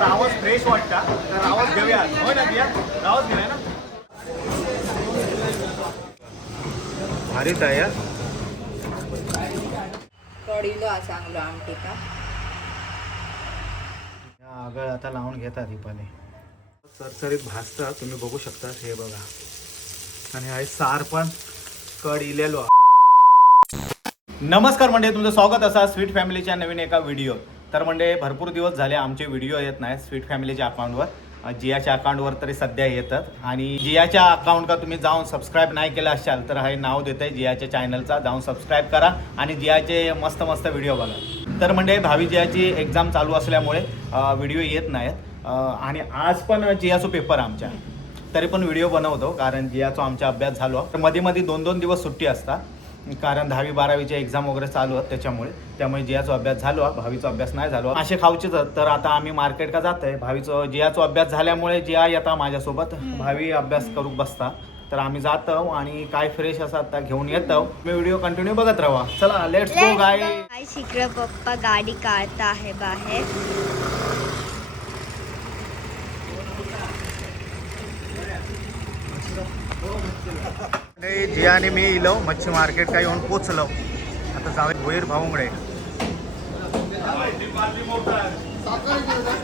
रावस fresh वाटता तर रावस घेऊया होय ना बिया रावस घेऊया ना भारीच आहे यार कढीलो सांगलो आमटी का आगळ आता लावून घेतात दीपाने सरसरीत भाजता तुम्ही बघू शकता हे बघा आणि हा सार पण कड इलेलो. नमस्कार म्हणजे तुमचं स्वागत असा स्वीट फॅमिलीच्या नवीन एका व्हिडिओ. तर म्हणजे भरपूर दिवस झाले आमचे व्हिडिओ येत नाही स्वीट फॅमिलीच्या अकाउंटवर. जियाच्या अकाउंटवर तरी सध्या येतात आणि जियाच्या अकाउंटला तुम्ही जाऊन सबस्क्राईब नाही केलं असाल तर हे नाव देत आहे जियाच्या चॅनलचा, जाऊन सबस्क्राईब करा आणि जियाचे मस्त मस्त व्हिडिओ बघा. तर म्हणजे भावी जियाची एक्झाम चालू असल्यामुळे व्हिडिओ येत नाहीत आणि आज पण जियाचा पेपर आमच्या तरी पण व्हिडिओ बनवतो कारण जियाचा आमचा अभ्यास झालो. तर मध्ये मध्ये 2-2 दिवस सुट्टी असतात कारण 10वी-12वीचे एक्झाम वगैरे चालू आहेत त्यामुळे जियाचा अभ्यास झालो, भावीचा अभ्यास नाही झालो. असे खाऊचे तर आता आम्ही मार्केट का जात आहे. भावीचं जियाचा अभ्यास झाल्यामुळे जिया येता माझ्यासोबत, भावी अभ्यास करू बसता. तर आम्ही जातो आणि काय फ्रेश असतात त्या घेऊन येतो. मी व्हिडिओ कंटिन्यू बघत राहा. चला लेट्स गो गाय. शिखर पप्पा गाडी काढता आहे बाहेर. जिया आणि मी इलो मच्छी मार्केट का येऊन पोचलो. आता जाऊ भोईर भाऊंकडे.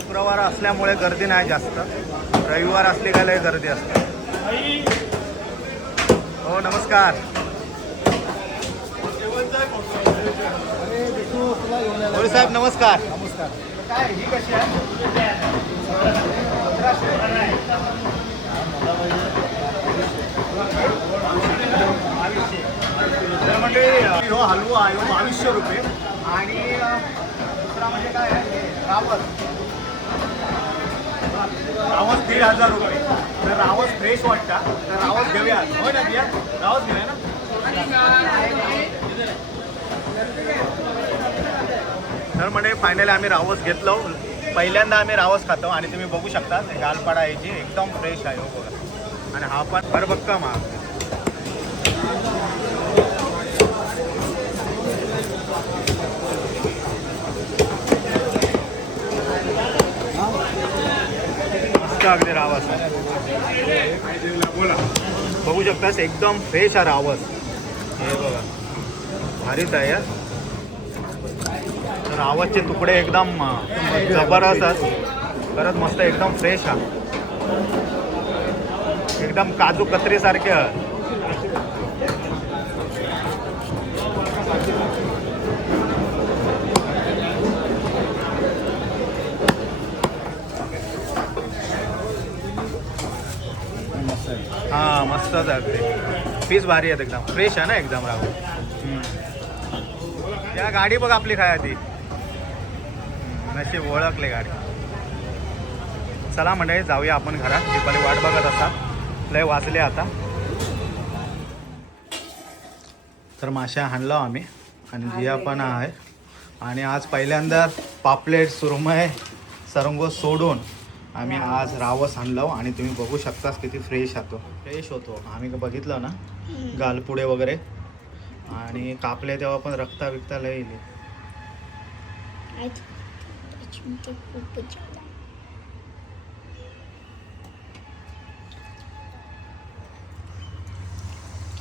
शुक्रवार असल्यामुळे गर्दी नाही जास्त, रविवार असली का लय गर्दी असते. हो नमस्कार. भोईर साहेब नमस्कार. नमस्कार. काय ही कशी आहे? म्हणजे हो हलवा आहे 2200 रुपये आणि दुसरा म्हणजे काय आहे रावस 1500 रुपये. तर रावस फ्रेश वाटता तर रावस घेऊया होय ना बिया रावस घेऊया ना. तर म्हणजे फायनली आम्ही रावस घेतलो. पहिल्यांदा आम्ही रावस खातो आणि तुम्ही बघू शकता गालपाडा याची एकदम फ्रेश आहे हो बघा. आणि हा पण भरभक्कम हा. मस्त अगदी रावस बघू शकतास एकदम फ्रेश हा रावस. हे बघा भारीच आहे यार. रावसचे तुकडे एकदम जबरदस्त आहेत खरंच मस्त एकदम फ्रेश हा. एकदम काजू कतरी सारखे हा मस्तच आहे. पीस भारी आहेत एकदम फ्रेश आहे ना एकदम राहू. त्या गाडी बघ आपली काय ती नशीब ओळखले गाडी. चला मंडळी जाऊया आपण घरात. दीपाली वाट बघत असा लय वाचले आता. तर माश्या आणलो आम्ही आणि जिया पण आहे आणि आज पहिल्यांदा पापलेट सुरमय सरंगो सोडून आम्ही आज रावस आणलो आणि तुम्ही बघू शकतास किती फ्रेश होतो. आम्ही बघितलं ना गालपुडे वगैरे आणि कापले तेव्हा पण रक्ता विकता लय येईल.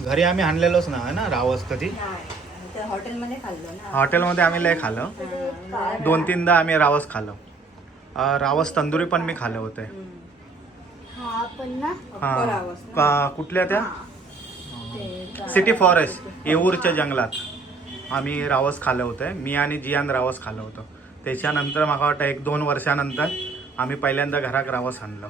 घरी आम्ही आणलेलोच ना रावस कधी. हॉटेलमध्ये आम्ही लय खाल्लं. 2-3दा आम्ही रावस खाल्लं. रावस तंदुरी पण मी खाल्लं होते. हा कुठल्या त्या सिटी फॉरेस्ट येऊरच्या जंगलात आम्ही रावस खाल्लं होतं. मी आणि जियान रावस खाल्लं होतं. त्याच्यानंतर मला वाटतं 1-2 वर्षानंतर आम्ही पहिल्यांदा घरात रावस आणलं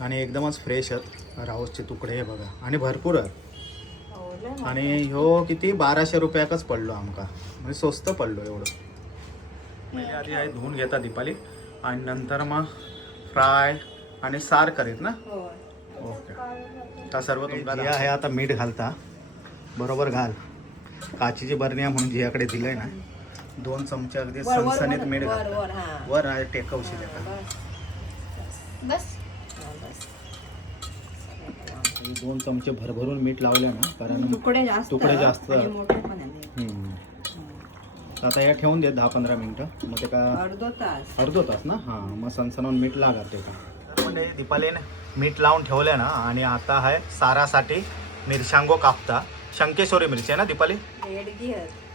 आणि एकदमच फ्रेश आहेत रावसचे तुकडे हे बघा आणि भरपूर आहेत. आणि ह्यो किती 1200 रुपयाकच पडलो आमका, म्हणजे स्वस्त पडलो एवढं. पहिले आधी आहे धुवून घेता दीपाली आणि नंतर मग फ्राय आणि सार करीत ना. ओके का सर्व तुमका आहे. आता मीठ घालता बरोबर घाल. काचीची बरणी आहे म्हणून जियाकडे दिलंय ना. 2 चमचे अगदी सणसणीत मीठ घालता वर आहे टेकवशील बस. 2 चमचे भरभरून मीठ लावले ना कारण तुकडे जास्त तर आता या ठेवून देत 10-15 मिनटं मग ते का अर्धो तास ना हां मग सणसणावून मीठ लागत ते का तर म्हणजे दीपालीने मीठ लावून ठेवलं ना आणि आता आहे सारासाठी मिरशांगो कापता शंकेश्वरी मिरची आहे ना दीपाली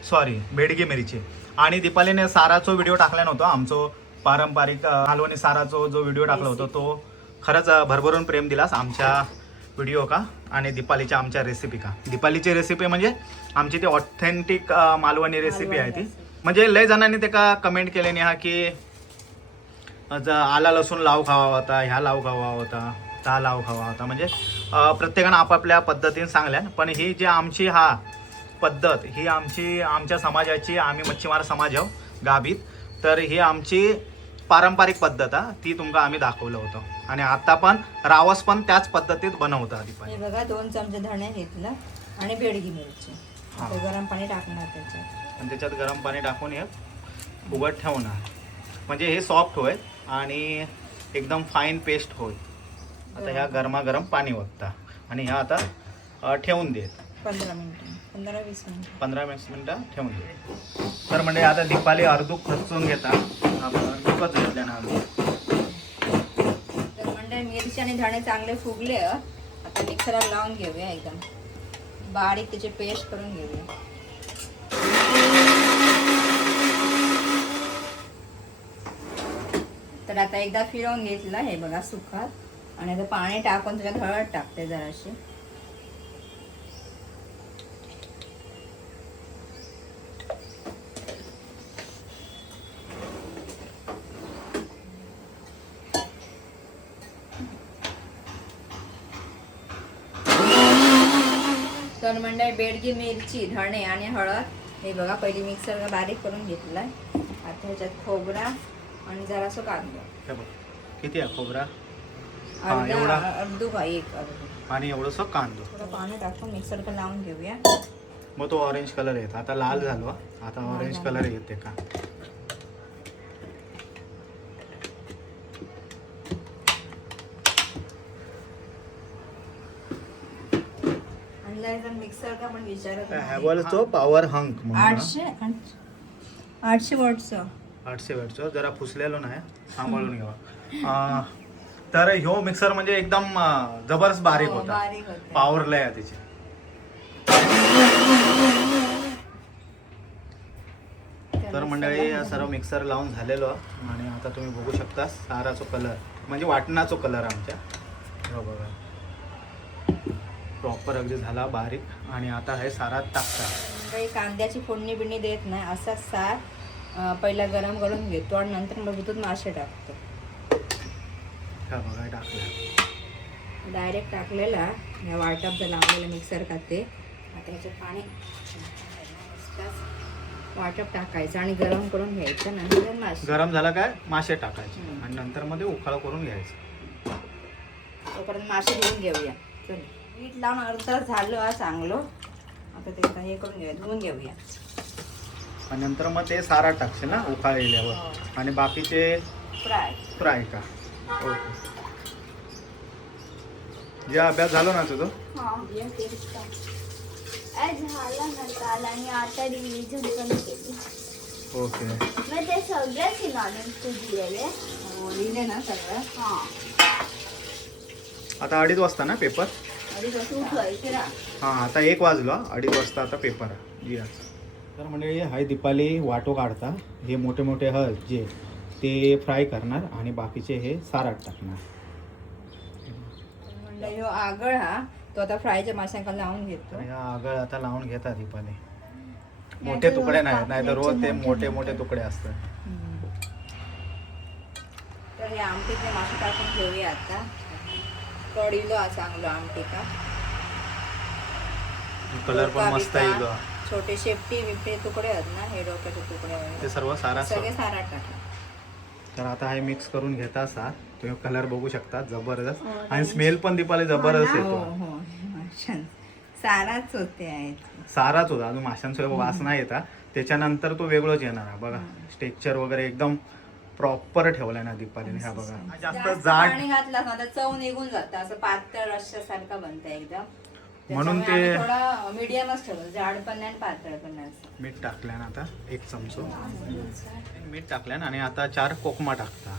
सॉरी बेडगी मिरची आणि दीपालीने साराचा व्हिडिओ टाकला नव्हता आमचो पारंपरिक मालवणी साराचा जो व्हिडिओ टाकला होता तो खरंच भरभरून प्रेम दिलास आमच्या व्हिडिओ का आणि दीपालीच्या आमच्या रेसिपी का दीपालीची रेसिपी म्हणजे आमची ती ऑथेंटिक मालवणी रेसिपी आहे ती म्हणजे लय जणांनी ते का कमेंट केले नाही हा की आला लसूण लाव खावा होता ह्या लाव खावा होता ता लाव खावा होता म्हणजे प्रत्येकानं आपापल्या पद्धतीने सांगल्या पण ही जी आमची हा पद्धत ही आमच्या समाजाची आम्ही मच्छीमार समाज आहो गाभीत तर ही आमची पारंपरिक पद्धत हा ती तुमका आम्ही दाखवलं होतं आणि आता पण रावस पण त्याच पद्धतीत बनवतं हे बघा 2 चमचे धणे घेतलं आणि बेडगी मिरची आता गरम पाणी टाकणार त्याच्यात आणि त्याच्यात गरम पाणी टाकून हे उघड ठेवणार म्हणजे हे सॉफ्ट होईल आणि एकदम फाईन पेस्ट होईल आता ह्या गरमागरम पाणी ओतता आणि ह्या आता ठेवून देत 15-20 मिनिट 15-20 मिनिटं ठेवून दे तर म्हणजे आता दीपाली अर्धूक खचून घेता आपण अर्धूकच घेतल्या ना अर्धूक तर म्हणजे मिरची आणि धणे चांगले फुगले आता मिक्सरला लावून घेऊया एकदम बारीक त्याची पेस्ट करून घेऊया तर आता एकदा फिरवून घेतला हे बघा सुखात आणि आता पाणी टाकून त्याच्यात हळद टाकते जराशी तर म्हणजे बेडगी मिरची धणे आणि हळद हे बघा पहिली मिक्सरला बारीक करून घेतलाय आता ह्याच्यात खोबरा आणि जरासं कांदा किती आहे खोबरा अर्धू एक आणि एवढंसं कांदो थोडं पाणी टाकून मिक्सरला लावून घेऊया मग तो ऑरेंज कलर येत आता लाल झालो आता ऑरेंज कलर येते का मिक्सर का पण विचारत हॅवलचो पॉवर हंक 800 वॉटचं 800 वॉटचं जरा फुसलेलो नाही सांभाळून घ्यावा तर ह्यो मिक्सर म्हणजे एकदम जबरदस्त बारीक होता पॉवर लय आहे त्याची तर मंडळी सर्व मिक्सर लावून झालेलो आणि आता तुम्ही बघू शकता साराचो कलर म्हणजे वाटणाचो कलर आमच्या हो बघा प्रॉपर अगदी झाला बारीक आणि आता हे सारात टाकतात काही कांद्याची फोडणी बिडणी देत नाही असाच सार पहिला गरम करून घेतो आणि नंतर मग मासे टाकतो हा बघा टाकलं डायरेक्ट टाकलेला या वाटप लावलेलं मिक्सर का ते आता ह्याच्यात पाणी वाटप टाकायचं आणि गरम करून घ्यायचं नंतर मासे गरम झाला काय मासे टाकायचे आणि नंतर मध्ये उखाळा करून घ्यायचं तोपर्यंत मासे धुवून घेऊया चल मीठ लावून अर्धा झालं चांगलं आता ते हे करून घेऊया धुवून घेऊया आणि नंतर मग ते सारा टाकશે ना उखाळल्यावर आणि बाकीचे फ्राय का ओके जे अभ्यास झालो ना तुझं झाला ना काल आणि आता रिव्हिजन पण केली ओके मग ते सगळं सिनॉनिम्स लिहिले ना सगळं आता 2:30 वाजता ना पेपर हां आता 1 वाजलो 2:30 वाजता आता पेपर आहे जी तर म्हणजे हाय दीपाली वाटो काढता हे मोठे मोठे हळ जे ते फ्राय करणार आणि बाकीचे हे सारात टाकणार म्हणजे ह्यो आगळ हा तो आता फ्रायच्या माशांका लावून घेतो ह्या आगळ आता लावून घेतात दीपाली मोठे तुकडे नाही तर रोज ते मोठे मोठे तुकडे असतात तर हे आमटीतले मासे टाकून घेऊया आता कढीलो चांगलं आमटी का कलर पण मस्त येईल छोटे शेपटी बिपटे तुकडे आहेत ना हे डोक्याचे तुकडे ते सर्व सारा सगळे सारात टाका तर आता हे मिक्स करून घेता सा तुम्ही कलर बघू शकता जबरदस्त आणि स्मेल पण दीपाली जबरदस्त येतो साराच होते आहेत साराच होता अजून माशांचा वास नाही येता त्याच्यानंतर तो वेगळंच येणार आहे बघा स्टेक्चर वगैरे एकदम प्रॉपर ठेवलाय ना दीपालीने हा बघा जास्त जाड पाणी घातला ना तर चव निघून जातं असं पातळ रश्श्यासारखं बनतं एकदम म्हणून त्याच्यामुळे ते आम्ही थोडा मीडियमच ठेवतो, जाड पण नाही आणि पातळ पण नाही असं. मीठ टाकल्यान आता 1 चमचो मीठ टाकल्यान आणि आता 4 कोकमा टाकता.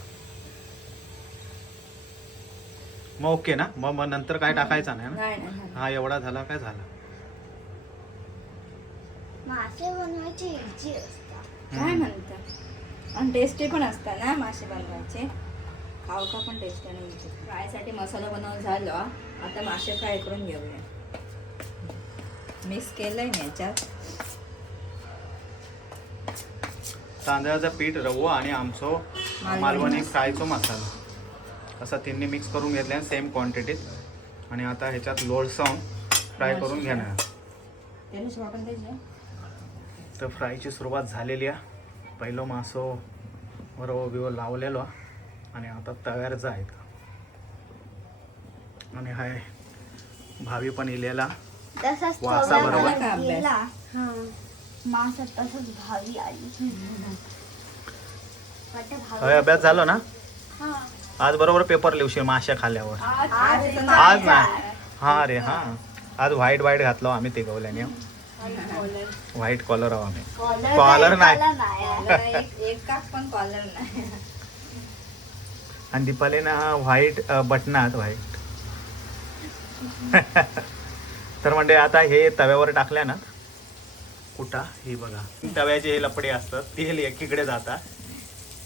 मग ओके ना, मग नंतर काय टाकायचं नाही ना. नाही नाही हा एवढा झाला काय झाला. मासे बनवायची इझी असतात. काय म्हणता, आणि टेस्टी पण असतात ना मासे बनवायचे. खाऊ का पण टेस्टी आणि फ्रायसाठी मसाला बनवून झालं. आता मासे फ्राय करून घेऊया. मिक्स केलंय मी याच्यात. तांदळाचं पीठ, रवा आणि आमचो मालवणी फ्रायचो मसाला असा तिन्ही मिक्स करून घेतल्या सेम क्वांटिटीत. आणि आता ह्याच्यात लोळसावून फ्राय करून घेणार. त्याला वाटून द्यायचे. तर फ्रायची सुरुवात झालेली आहे. पहिलं मासो रवो बिवो लावलेलो आणि आता तव्यावर जायचं. आणि हाय भावी पण इलेला तसंच वासा थोडा बरोबर. वेळ गेला. मासा तसंच भावी आली. वाटतं भावी. होय, अभ्यास झाला ना. हा. आज बरोबर पेपर लिवशील माश्या खाल्ल्यावर. आज आज नाही. हा रे हा, आज व्हाईट घातलो आम्ही ते गवल्याने. व्हाईट कॉलर आहो आम्ही. कॉलर नाही. एक काप पण कॉलर नाही. आणि दीपालीनं व्हाईट बटनात व्हाईट. तर म्हणजे आता हे तव्यावर टाकल्या ना कुठा ही बघा, तव्याचे हे लपडे असतात तेल एकीकडे जातात.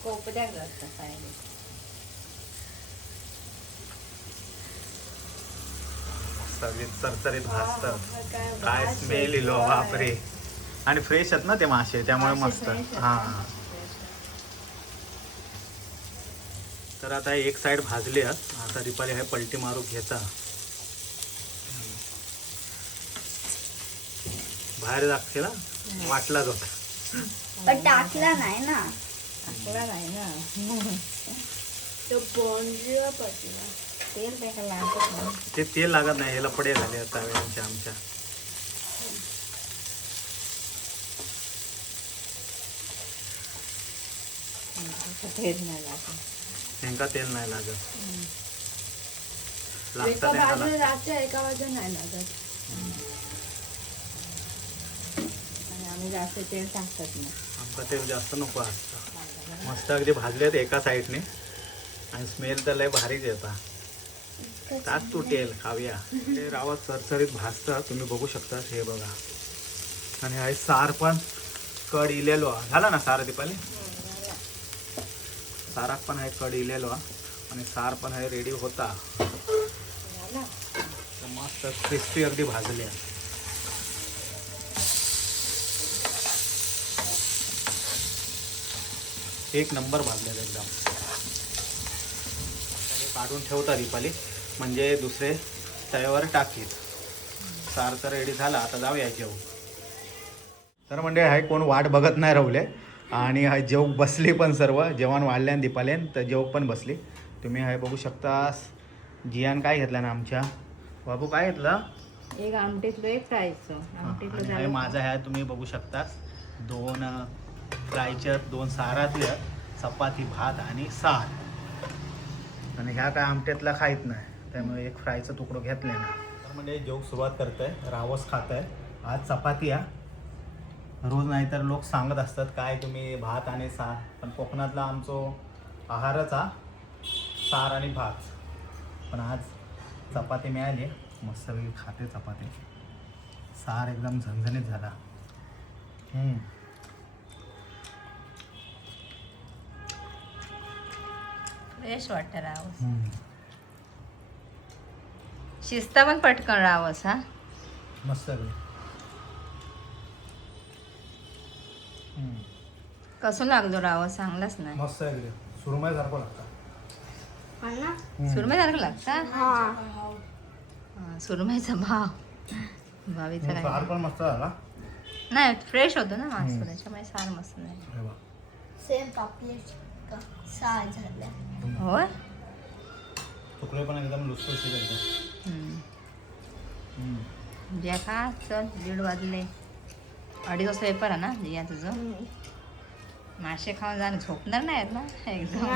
कोपऱ्यात जास्त खायला. सगळे चरचरीत भाजतात. काय स्मेल इलो बापरे. आणि फ्रेश आहेत ना ते मासे, त्यामुळे मस्त. हा, तर आता एक साइड भाजली आहेत. आता दीपाली हे पलटी मारू घेता. बाहेर दाखते ना, वाटलाच होता. पण टाकला नाही ना. टाकला नाही ना. तो बोंडीवर पडला. तेल बेकार लागत नाही. ते तेल लागत नाही, हे लपडे झाले आहेत तव्यांच्या आमच्या. तेल नाही लागत. नेमका तेल नाही लागत. एका लागतं बाजूला त्यांना. लागतं, एका बाजूला नाही लागत. आणि आम्ही जास्त तेल टाकत नाही. आमका तेल जास्त नको असतं. मस्त अगदी भाजलेत एका साईडने आणि स्मेल तर लय भारीच येता. टाक तू तेल खाऊया. हे रावत सरसरीत भाजतं, तुम्ही बघू शकता. हे बघा. आणि हा सार पण कड इलेलो झाला ना सार दीपाली. सारात पण आहे कड इलेलो आणि सार पण आहे रेडी होता. तर मस्त क्रिस्पी अगदी भाजले. एक नंबर भाजले एकदम. काढून ठेवता दीपाली, म्हणजे दुसरे तव्यावर टाकीत. सार तर रेडी झाला. आता जाऊया जेवू. तर म्हणजे हाय कोण वाट बघत नाही राहुले. आणि हाय जेव बसली पण सर्व. जेवण वाढल्यान दीपाल्यान तर जेव पण बसली. तुम्ही हाय बघू शकता. जियान काय घेतलं ना आमच्या बाबू, काय घेतलं? एक आमटीतलं एक फ्रायचं. आमटीतलं आणि हाय झालं. माझं ह्या तुम्ही बघू शकता. 2 फ्रायच्या, 2 सारातल्या, चपाती, भात आणि सार. आणि ह्या काय आमट्यातला खायत नाही, त्यामुळे एक फ्रायचं तुकडं घेतलं ना. तर म्हणजे जेव सुरुवात करत आहे. रावस खात आहे. आज चपाती आहे. रोज नाहीतर लोक सांगत असतात काय तुम्ही भात आणि सार, पण कोकणातला आमचो आहारच हा सार आणि भात. पण आज चपाती मिळाली, मस्त सगळी खाते चपाती. सार एकदम झणझणीत झाला. फ्रेश वाटतं रावस. शिस्ता पण पटकन रावस. हा मस्त सगळी. कसं लागलो रावस सांगलाच नाही. मस्त आहे. सुरमईसारखं लागतं. सुरमईसारखं लागता. हा. सुरमईचा भाव भावीचा सार काय पण मस्त झाला. नाही, फ्रेश होतो ना माणूस, त्याच्यामुळे सार मस्त नाही. हे बघ. सेम पापलेट सार झालं. होय. तुकडे पण एकदम लुसलुशीत एकदम. जिया खा. चल 1:30 वाजले. 2:30 वाजता पेपर आहे ना जिया तुझं. मासे खाऊन जाणं झोपणार नाहीत ना एकदम.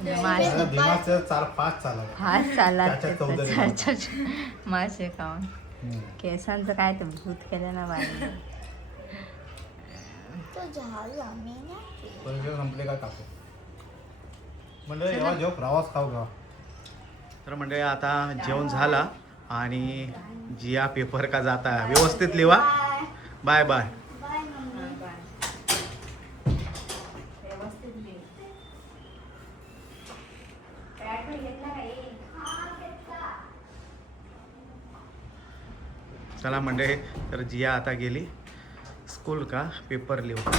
जरा दिमागचं चाल फास्ट चालला. हाच चालला त्याच्यात चौधरी. मासे खाऊन केसांचं काय ते भूत केलं ना बाई. पैसे संपले का काकू म्हणजे जेव्हा जेव्हा प्रवास खाऊ का. तर म्हणजे आता जेवण झाला आणि जिया पेपर का जाता व्यवस्थित लिवा. Bye bye. चला म्हणजे तर जिया आता गेली स्कूल का पेपर लिहू.